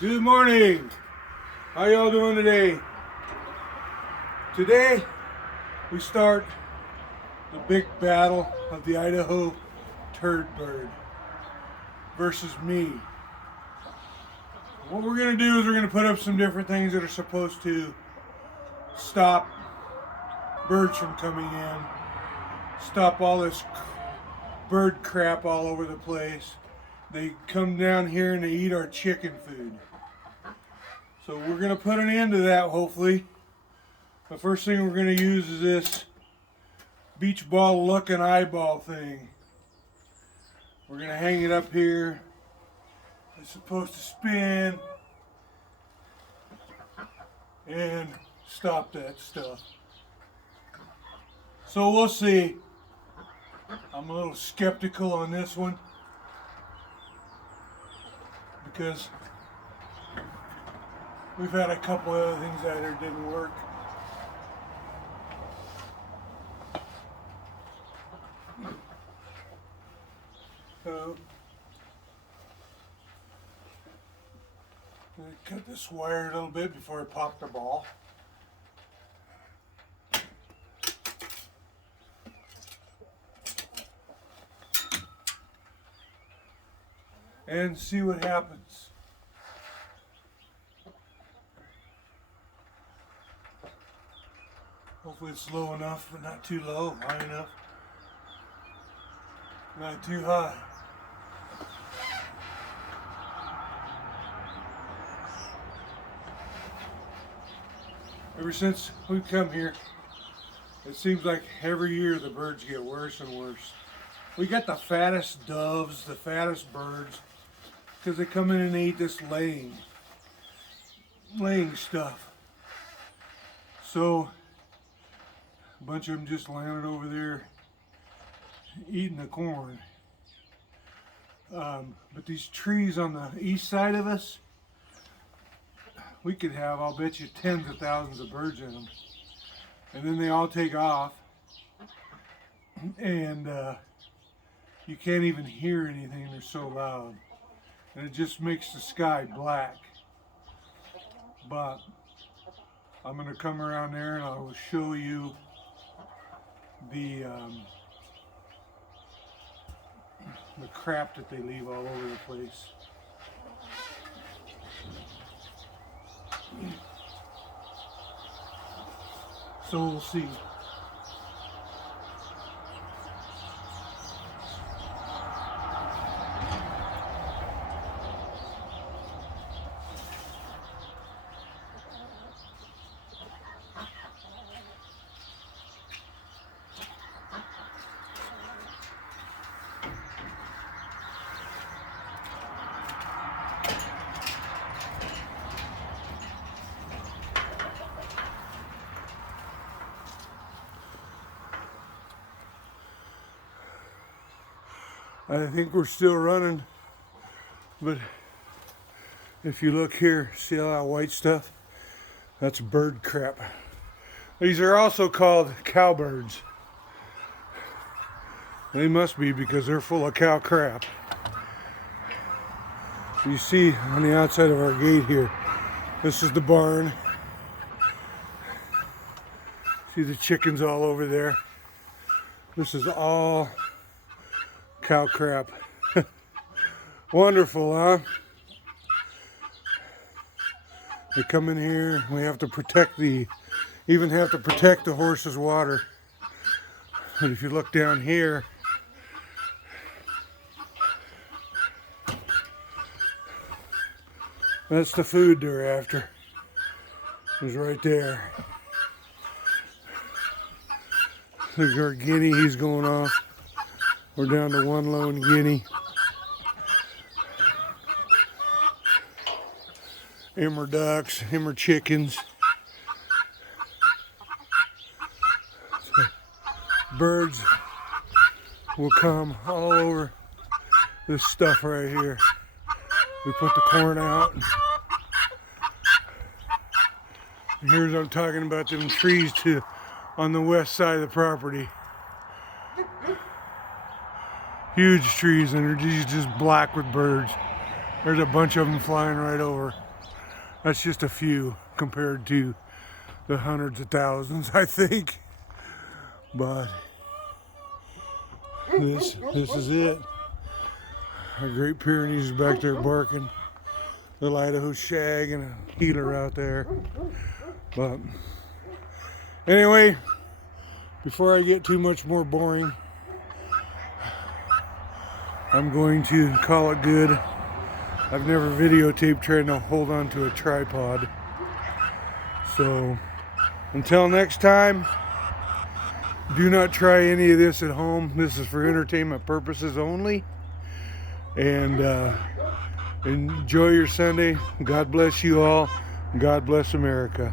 Good morning. How y'all doing today? Today we start the big battle of the Idaho Turd Bird versus me. What we're going to do is we're going to put up some different things that are supposed to stop birds from coming in, stop all this bird crap all over the place. They come down here and they eat our chicken food. So we're going to put an end to that, hopefully. The first thing we're going to use is this beach ball looking eyeball thing. We're going to hang it up here. It's supposed to spin and stop that stuff. So we'll see. I'm a little skeptical on this one because we've had a couple other things out there didn't work. So I'm going to cut this wire a little bit before I pop the ball. And see what happens. Hopefully it's low enough, but not too low, high enough, not too high. Ever since we've come here, it seems like every year the birds get worse and worse. We got the fattest doves, the fattest birds, because they come in and eat this laying stuff. So a bunch of them just landed over there eating the corn. But these trees on the east side of us, we could have, I'll bet you, tens of thousands of birds in them. And then they all take off. And you can't even hear anything, they're so loud. And it just makes the sky black. But I'm going to come around there and I will show you the crap that they leave all over the place. So we'll see. I think we're still running, but if you look here, see all that white stuff? That's bird crap. These are also called cowbirds. They must be because they're full of cow crap. You see on the outside of our gate here, this is the barn. See the chickens all over there? This is all cow crap. Wonderful, huh? They come in here. We have to protect even have to protect the horse's water. But if you look down here, that's the food they're after. It's right there. There's our guinea. He's going off. We're down to one lone guinea. Emmer ducks, emmer chickens. So birds will come all over this stuff right here. We put the corn out. And here's what I'm talking about, them trees on the west side of the property. Huge trees, and they're just black with birds. There's a bunch of them flying right over. That's just a few compared to the hundreds of thousands, I think. But this is it. Our Great Pyrenees is back there barking. Little Idaho shag and a heeler out there. But anyway, before I get too much more boring, I'm going to call it good. I've never videotaped trying to hold on to a tripod. So until next time, do not try any of this at home. This is for entertainment purposes only. And enjoy your Sunday. God bless you all. God bless America.